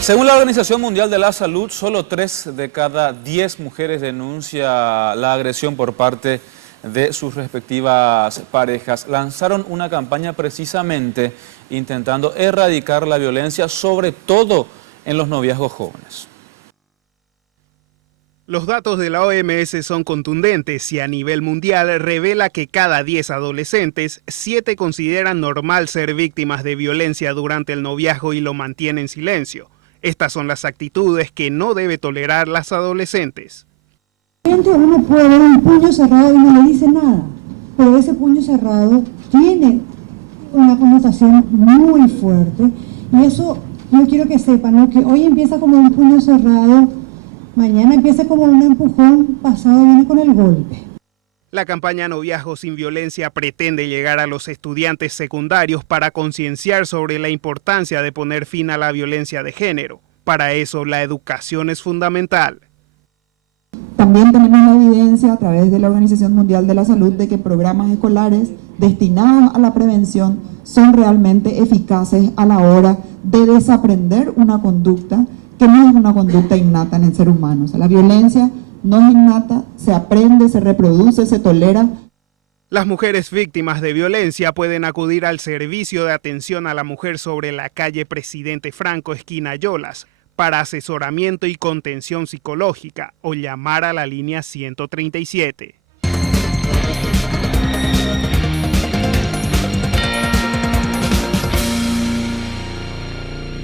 Según la Organización Mundial de la Salud, solo 3 de cada 10 mujeres denuncia la agresión por parte de sus respectivas parejas. Lanzaron una campaña precisamente intentando erradicar la violencia, sobre todo en los noviazgos jóvenes. Los datos de la OMS son contundentes y a nivel mundial revela que cada 10 adolescentes, 7 consideran normal ser víctimas de violencia durante el noviazgo y lo mantienen en silencio. Estas son las actitudes que no debe tolerar las adolescentes. Uno puede ver un puño cerrado y no le dice nada, pero ese puño cerrado tiene una connotación muy fuerte y eso yo quiero que sepan, ¿no? Que hoy empieza como un puño cerrado, mañana empieza como un empujón, pasado viene con el golpe. La campaña Noviazgo sin Violencia pretende llegar a los estudiantes secundarios para concienciar sobre la importancia de poner fin a la violencia de género. Para eso, la educación es fundamental. También tenemos la evidencia a través de la Organización Mundial de la Salud de que programas escolares destinados a la prevención son realmente eficaces a la hora de desaprender una conducta que no es una conducta innata en el ser humano. O sea, la violencia no es innata, se aprende, se reproduce, se tolera. Las mujeres víctimas de violencia pueden acudir al Servicio de Atención a la Mujer sobre la calle Presidente Franco, esquina Yolas, para asesoramiento y contención psicológica o llamar a la línea 137.